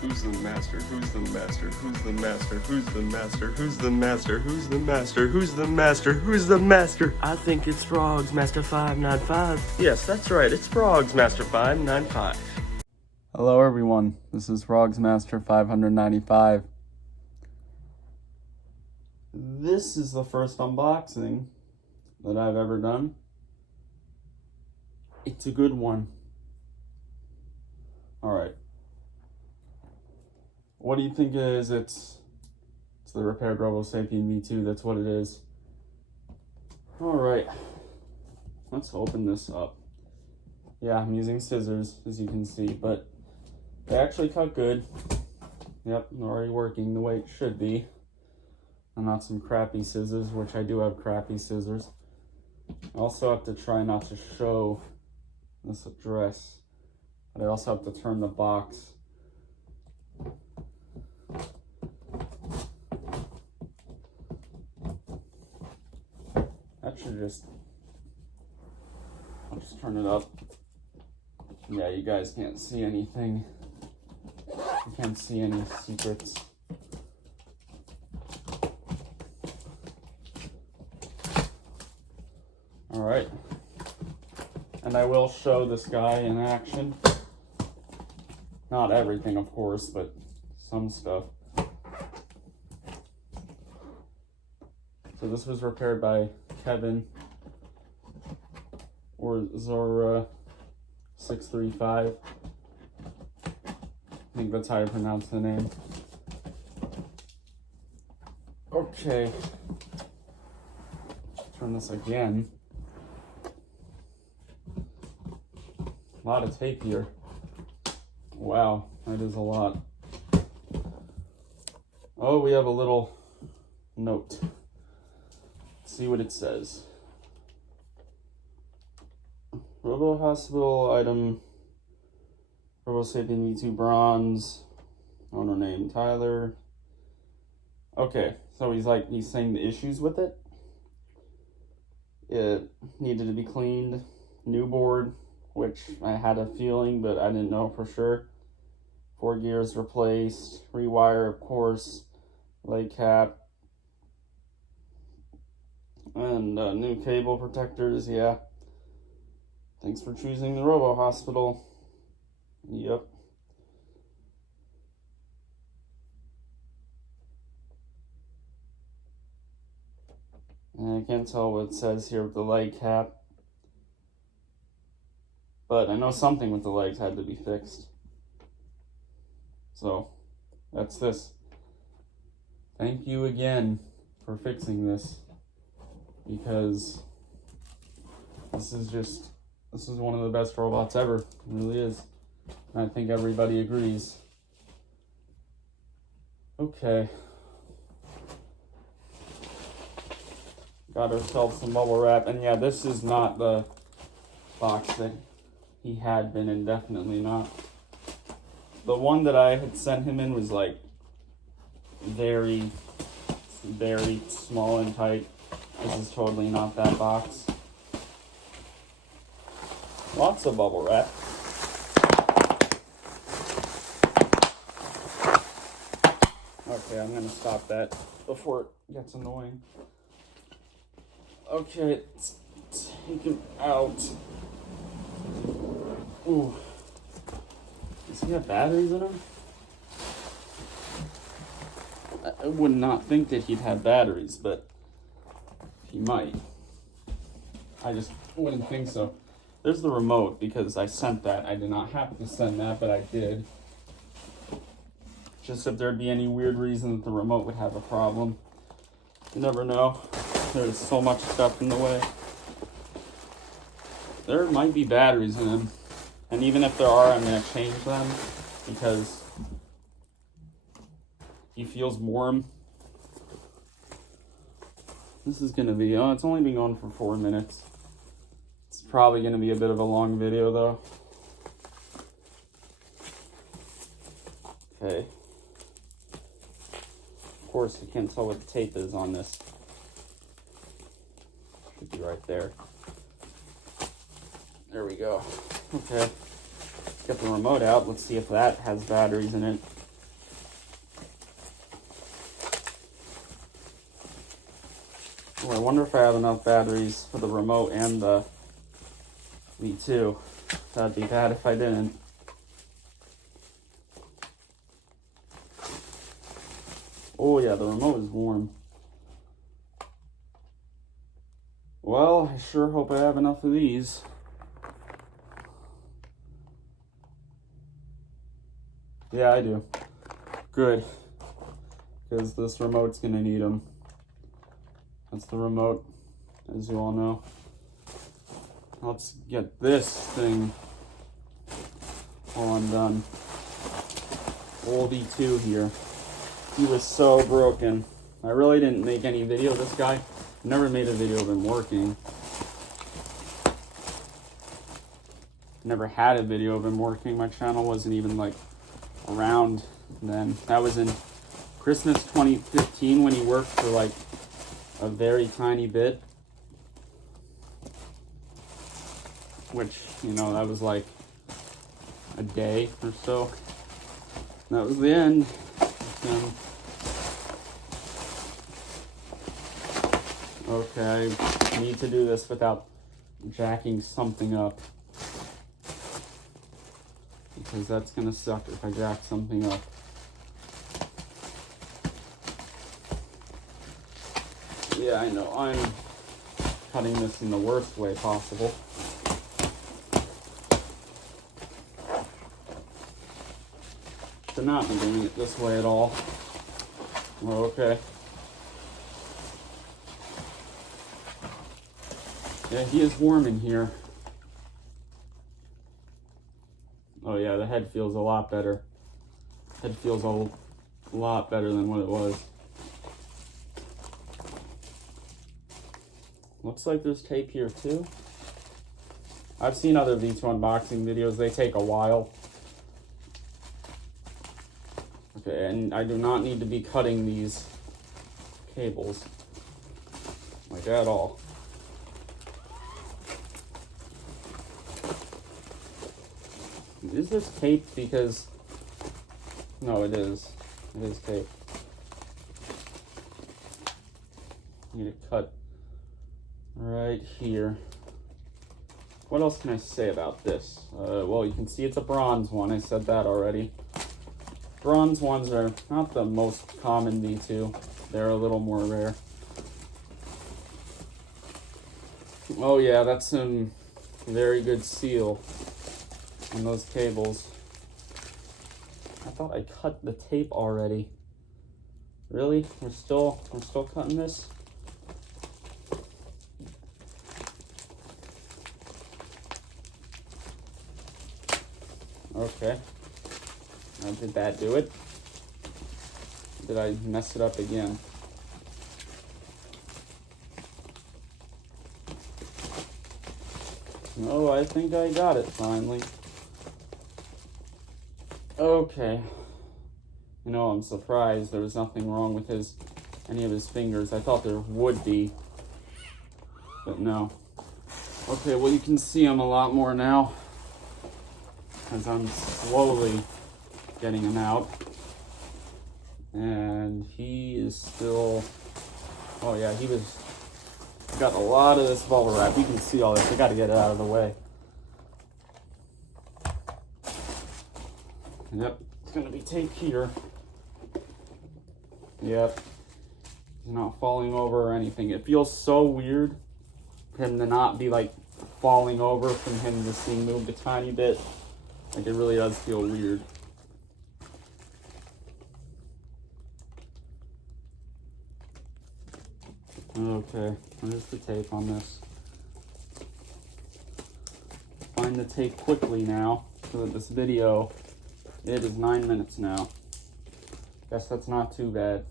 Who's the master? Who's the master? Who's the master? Who's the master? Who's the master? Who's the master? Who's the master? Who's the master? I think it's Frogs Master 595. Yes, that's right. It's Frogs Master 595. Hello everyone, this is Frogs Master 595. This is the first unboxing that I've ever done. It's a good one. Alright. What do you think it is? It's the repaired Robosapien V2, that's what it is. Alright, let's open this up. Yeah, I'm using scissors, as you can see, but they actually cut good. Yep, they're already working the way it should be. And not some crappy scissors, which I do have crappy scissors. I also have to try not to show this address, but I also have to turn the box. That should I'll just turn it up. Yeah, you guys can't see anything. You can't see any secrets. Alright. And I will show this guy in action. Not everything, of course, but some stuff. So this was repaired by Kevin or Zora 635. I think that's how you pronounce the name. Okay. Turn this again. A lot of tape here. Wow, that is a lot. Oh, we have a little note. Let's see what it says. Robo Hospital item. Robosapien V2 bronze. Owner name Tyler. Okay, so he's saying the issues with it. It needed to be cleaned. New board, which I had a feeling, but I didn't know for sure. 4 gears replaced. Rewire, of course. Leg cap. And new cable protectors, yeah. Thanks for choosing the Robo Hospital. Yep. And I can't tell what it says here with the leg cap. But I know something with the legs had to be fixed. So, that's this. Thank you again for fixing this. Because this is one of the best robots ever. It really is. And I think everybody agrees. Okay. Got ourselves some bubble wrap. And yeah, this is not the box that he had been in, definitely not. The one that I had sent him in was like very, very small and tight. This is totally not that box. Lots of bubble wrap. Okay, I'm gonna stop that before it gets annoying. Okay, let's take him out. Ooh. Does he have batteries in him? I would not think that he'd have batteries, but he might. I just wouldn't think so. There's the remote, because I sent that. I did not have to send that, but I did. Just if there'd be any weird reason that the remote would have a problem. You never know. There's so much stuff in the way. There might be batteries in him. And even if there are, I'm going to change them because he feels warm. This is going to be, it's only been going for 4 minutes. It's probably going to be a bit of a long video though. Okay. Of course, you can't tell what the tape is on this. Should be right there. There we go. Okay. Get the remote out. Let's see if that has batteries in it. Oh, I wonder if I have enough batteries for the remote and the V2. That'd be bad if I didn't. Oh yeah, the remote is warm. Well, I sure hope I have enough of these. Yeah, I do. Good. Because this remote's gonna need them. That's the remote, as you all know. Let's get this thing on done. Old E2 here. He was so broken. I really didn't make any video of this guy. Never made a video of him working. Never had a video of him working. My channel wasn't even like around then. That was in Christmas 2015 when he worked for like a very tiny bit. Which, you know, that was like a day or so. That was the end. Okay, I need to do this without jacking something up. Because that's gonna suck if I jack something up. Yeah, I know, I'm cutting this in the worst way possible. Should not be doing it this way at all. Okay. Yeah, he is warm in here. Oh yeah, the head feels a lot better. Head feels a lot better than what it was. Looks like there's tape here too. I've seen other V2 unboxing videos, they take a while. Okay, and I do not need to be cutting these cables, like at all. Is this tape? Because, no, it is. It is tape. Need to cut right here. What else can I say about this? Well, you can see it's a bronze one. I said that already. Bronze ones are not the most common V2. They're a little more rare. Oh yeah, that's some very good seal on those cables. I thought I cut the tape already. Really? We're still cutting this? Okay. Now, did that do it? Did I mess it up again? No, I think I got it finally. Okay. You know, I'm surprised there was nothing wrong with any of his fingers. I thought there would be, but no. Okay, well, you can see him a lot more now as I'm slowly getting him out. And he is still, oh yeah, got a lot of this bubble wrap. You can see all this. I gotta get it out of the way. Yep, it's gonna be taped here. Yep, he's not falling over or anything. It feels so weird for him to not be like falling over, from him just being moved a tiny bit. Like, it really does feel weird. Okay, where's the tape on this? Find the tape quickly now, so that this video, it is 9 minutes now. Guess that's not too bad.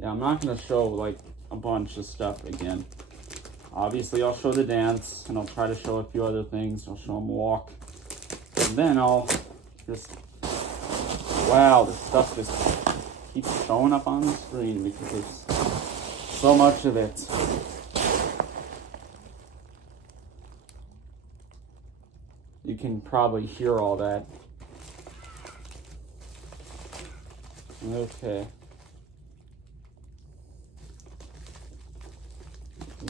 Yeah, I'm not gonna show like a bunch of stuff again. Obviously, I'll show the dance, and I'll try to show a few other things. I'll show him walk. And then I'll just, wow, this stuff just keeps showing up on the screen because it's so much of it. You can probably hear all that. Okay.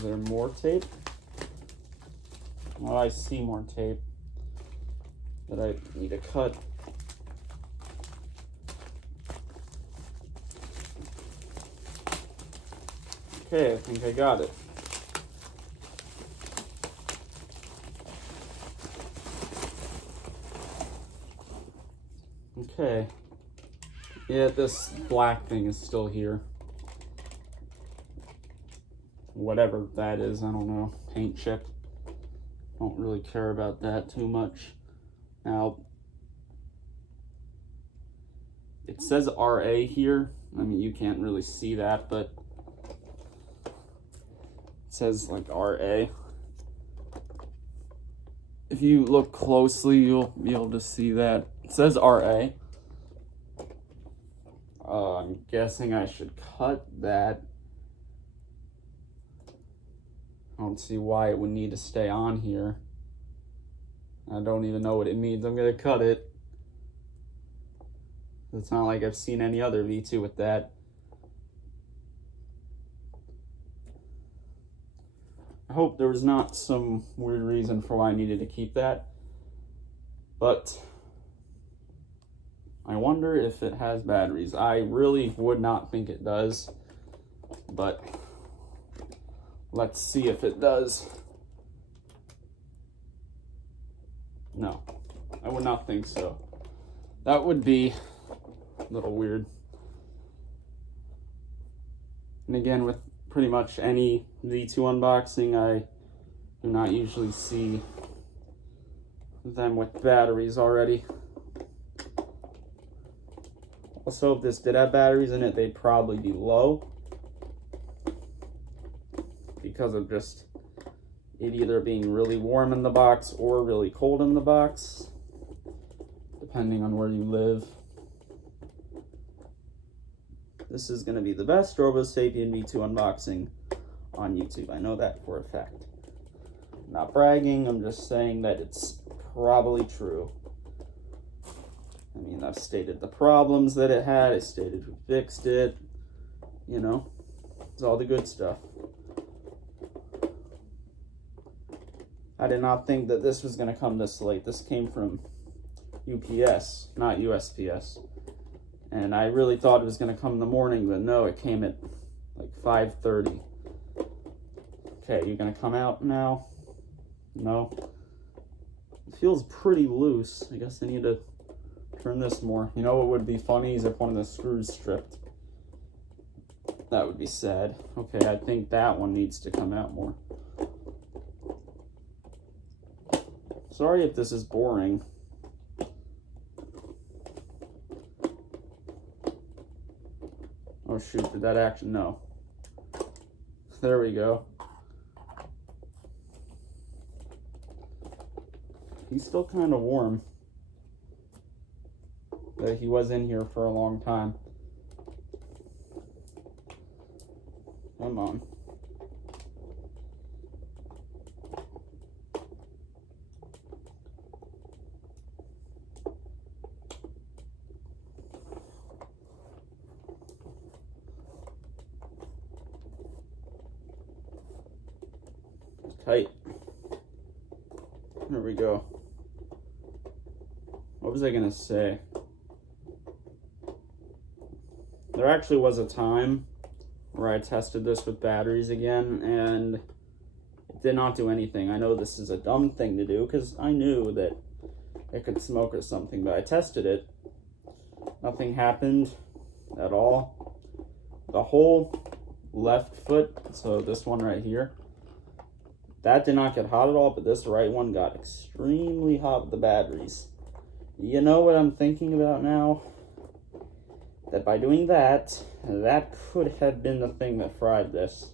there more tape? Oh, I see more tape that I need to cut. Okay, I think I got it. Okay. Yeah, this black thing is still here. Whatever that is, I don't know. Paint chip. Don't really care about that too much. Now, it says RA here. I mean, you can't really see that, but it says like RA. If you look closely, you'll be able to see that. It says RA. I'm guessing I should cut that. I don't see why it would need to stay on here. I don't even know what it means. I'm gonna cut it. It's not like I've seen any other V2 with that. I hope there was not some weird reason for why I needed to keep that. But I wonder if it has batteries. I really would not think it does, but let's see if it does. No, I would not think so. That would be a little weird. And again, with pretty much any V2 unboxing, I do not usually see them with batteries already. Also, if this did have batteries in it, they'd probably be low because of just it either being really warm in the box or really cold in the box, depending on where you live. This is going to be the best Robosapien V2 unboxing on YouTube. I know that for a fact. I'm not bragging, I'm just saying that it's probably true. I mean, I've stated the problems that it had, I stated who fixed it, you know, it's all the good stuff. I did not think that this was going to come this late. This came from UPS, not USPS. And I really thought it was going to come in the morning, but no, it came at like 5:30. Okay, you going to come out now? No? It feels pretty loose. I guess I need to turn this more. You know what would be funny is if one of the screws stripped. That would be sad. Okay, I think that one needs to come out more. Sorry if this is boring. Oh shoot, did that actually? No. There we go. He's still kind of warm. But he was in here for a long time. Come on. Tight. There we go. What was I gonna say? There actually was a time where I tested this with batteries again, and it did not do anything. I know this is a dumb thing to do, because I knew that it could smoke or something, but I tested it. Nothing happened at all. The whole left foot, so this one right here, that did not get hot at all, but this right one got extremely hot with the batteries. You know what I'm thinking about now? That by doing that, that could have been the thing that fried this,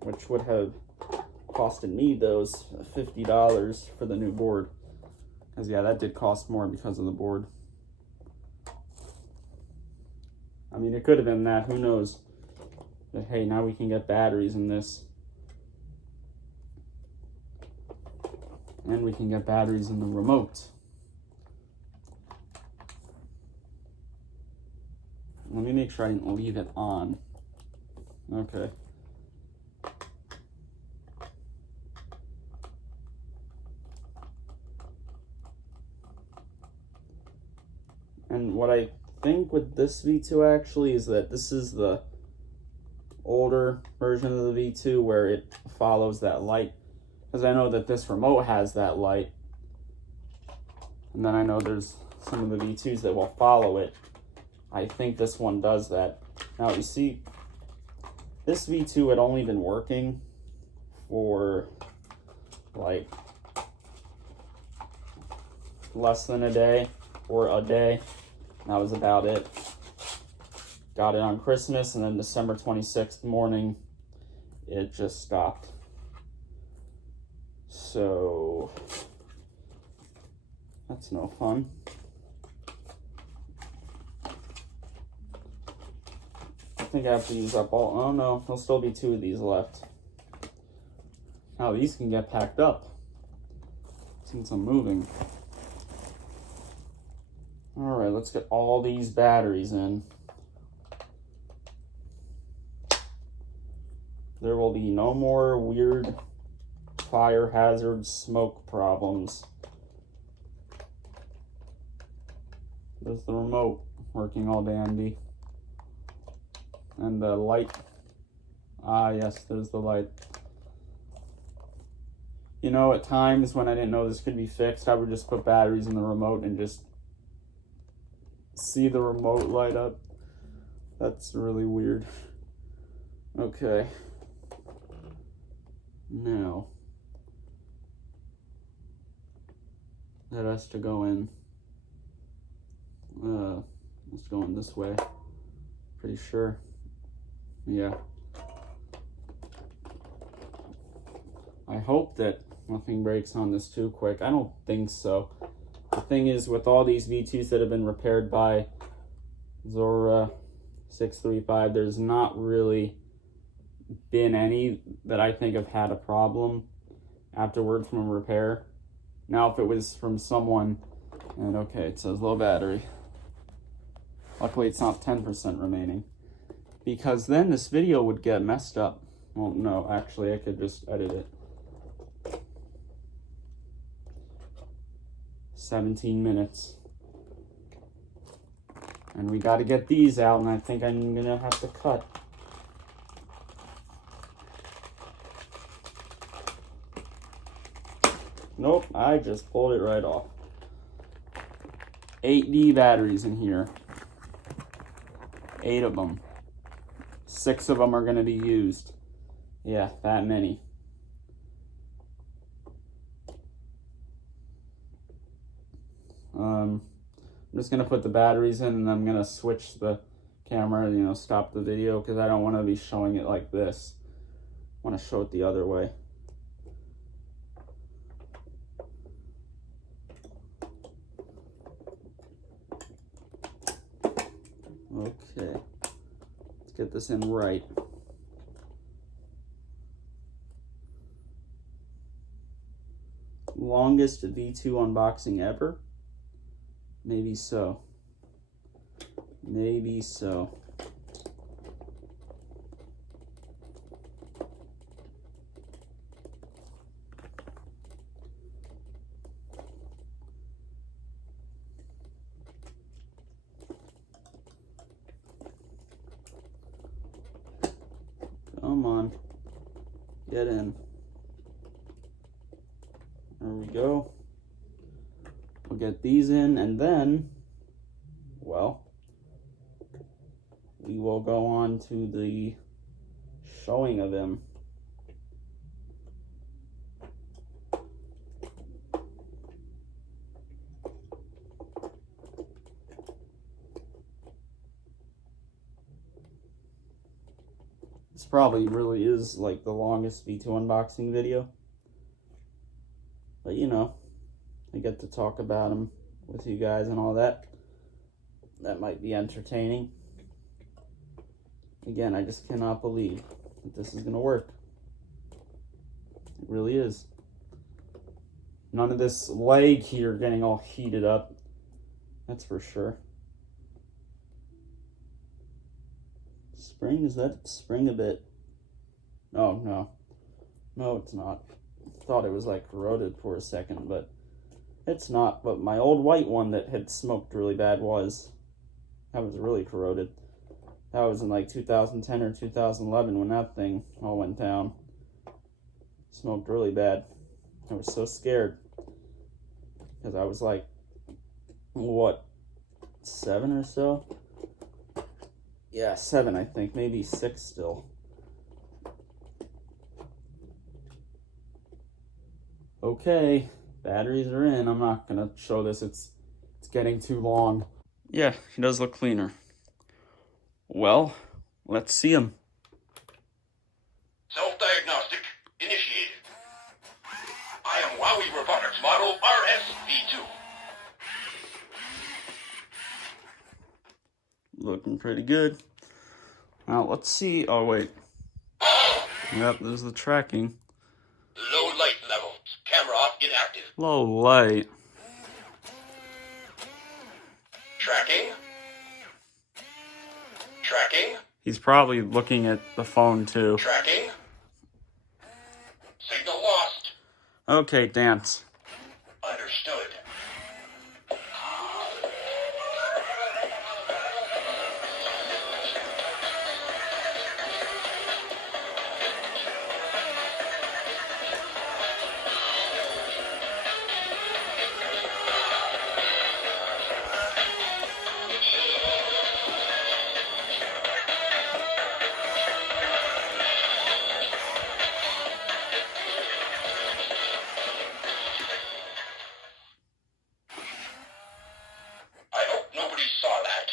which would have costed me those $50 for the new board. Because yeah, that did cost more because of the board. I mean, it could have been that, who knows? But hey, now we can get batteries in this. And we can get batteries in the remote. Let me make sure I didn't leave it on. Okay. And what I think with this V2 actually is that this is the older version of the V2 where it follows that light. Because I know that this remote has that light. And then I know there's some of the V2s that will follow it. I think this one does that. Now you see, this V2 had only been working for like less than a day or a day. That was about it. Got it on Christmas, and then December 26th morning, it just stopped. So that's no fun. I think I have to use up all. Oh no, there'll still be 2 of these left. Now these can get packed up since I'm moving. All right, let's get all these batteries in. There will be no more weird fire hazard smoke problems. There's the remote working all dandy. And the light. Ah, yes, there's the light. You know, at times when I didn't know this could be fixed, I would just put batteries in the remote and just see the remote light up. That's really weird. Okay. Now, that has to go in. Let's go in this way. Pretty sure. Yeah. I hope that nothing breaks on this too quick. I don't think so. The thing is, with all these V2s that have been repaired by Zora 635, there's not really been any that I think have had a problem afterward from a repair. Now, if it was from someone, and okay, it says low battery. Luckily, it's not 10% remaining, because then this video would get messed up. Well, no, actually, I could just edit it. 17 minutes. And we got to get these out, and I think I'm going to have to cut. Nope, I just pulled it right off. 8D batteries in here. 8 of them. 6 of them are going to be used. Yeah, that many. I'm just going to put the batteries in, and I'm going to switch the camera, stop the video, because I don't want to be showing it like this. I want to show it the other way. Okay, let's get this in right. Longest V2 unboxing ever? Maybe so. Maybe so. Come on. Get in. There we go. We'll get these in, and then, well, we will go on to the showing of him. This probably really is like the longest V2 unboxing video. But I get to talk about them with you guys and all that. That might be entertaining. Again, I just cannot believe that this is going to work. It really is. None of this leg here getting all heated up. That's for sure. Spring? Is that spring a bit? Oh, no. No, it's not. Thought it was like corroded for a second, but it's not. But my old white one that had smoked really bad was. That was really corroded. That was in like 2010 or 2011 when that thing all went down. Smoked really bad. I was so scared because I was like, what, 7 or so? Yeah, 7 I think, maybe 6 still. Okay, batteries are in. I'm not gonna show this, it's getting too long. Yeah, he does look cleaner. Well, let's see him. Self-diagnostic initiated. I am Wowie Robotics model RSV2. Looking pretty good. Now, let's see. Oh, wait. Yep, there's the tracking. Low light levels. Camera inactive. Low light. Tracking. Tracking. He's probably looking at the phone, too. Tracking. Signal lost. Okay, dance. Understood. I hope nobody saw that.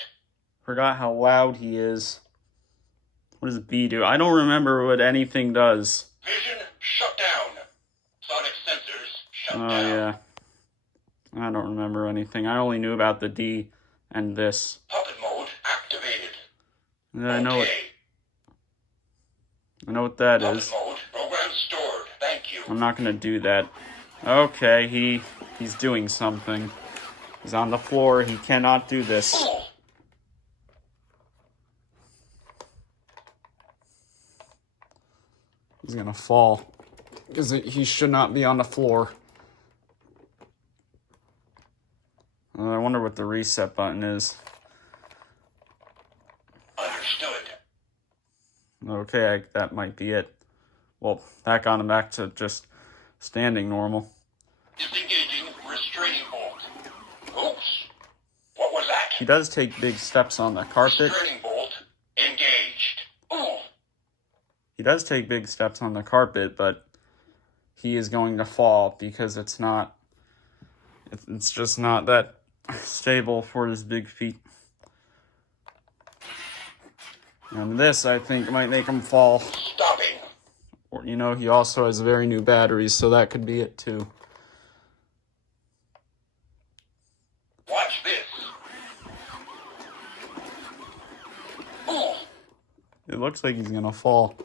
Forgot how loud he is. What does B do? I don't remember what anything does. Vision shut down. Sonic sensors shut Oh, down. yeah. I don't remember anything. I only knew about the D and this. Puppet mode activated. Yeah, I know okay. what that Puppet is. mode program stored. Thank you. I'm not gonna do that. Okay, he's doing something. He's on the floor. He cannot do this. Oh. He's gonna fall. Because he should not be on the floor. I wonder what the reset button is. Understood. Okay, that might be it. Well, that got him back to just standing normal. Disengaging restraining bolt. Oops. What was that? He does take big steps on the carpet. Restraining bolt engaged. Ooh. He does take big steps on the carpet, but he is going to fall because it's just not that stable for his big feet. And this, I think, might make him fall. Stopping. Or, you know, he also has very new batteries, so that could be it too. Watch this. Ooh. It looks like he's gonna fall.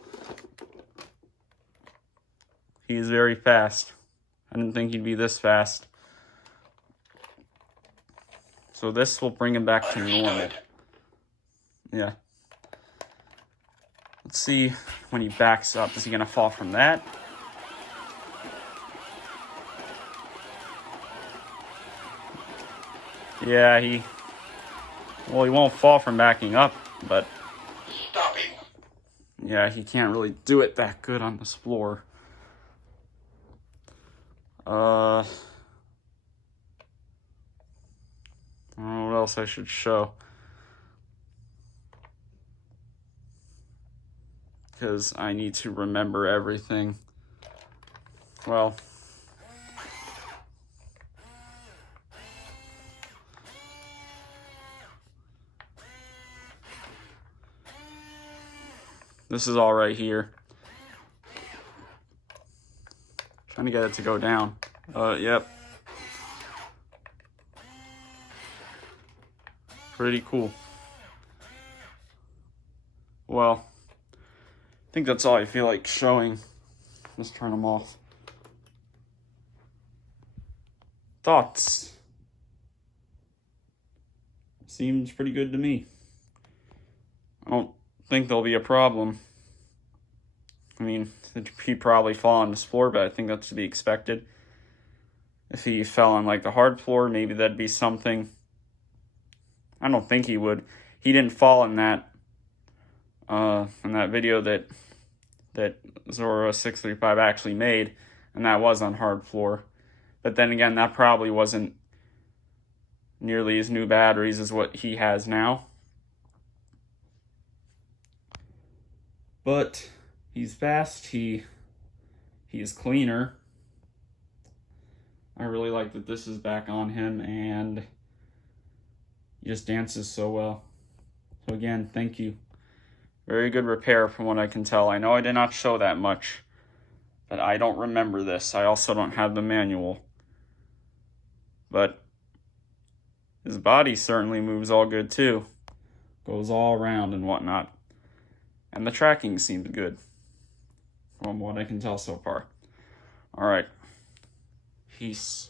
He is very fast. I didn't think he'd be this fast. So this will bring him back to normal. Understood. Yeah. Let's see when he backs up. Is he gonna fall from that? Yeah, he won't fall from backing up, but Stopping. yeah, he can't really do it that good on this floor. I don't know what else I should show. Because I need to remember everything. Well, this is all right here. Trying to get it to go down. Yep. Pretty cool. Well, I think that's all I feel like showing. Let's turn them off. Thoughts? Seems pretty good to me. I don't think there'll be a problem. I mean, he'd probably fall on this floor, but I think that's to be expected. If he fell on like the hard floor, maybe that'd be something. I don't think he would. He didn't fall in that video that Zora635 actually made, and that was on hard floor. But then again, that probably wasn't nearly as new batteries as what he has now. But he's fast. He is cleaner. I really like that this is back on him, and he just dances so well. So again, thank you. Very good repair from what I can tell. I know I did not show that much, but I don't remember this. I also don't have the manual. But his body certainly moves all good too. Goes all around and whatnot. And the tracking seems good, from what I can tell so far. Alright. Peace.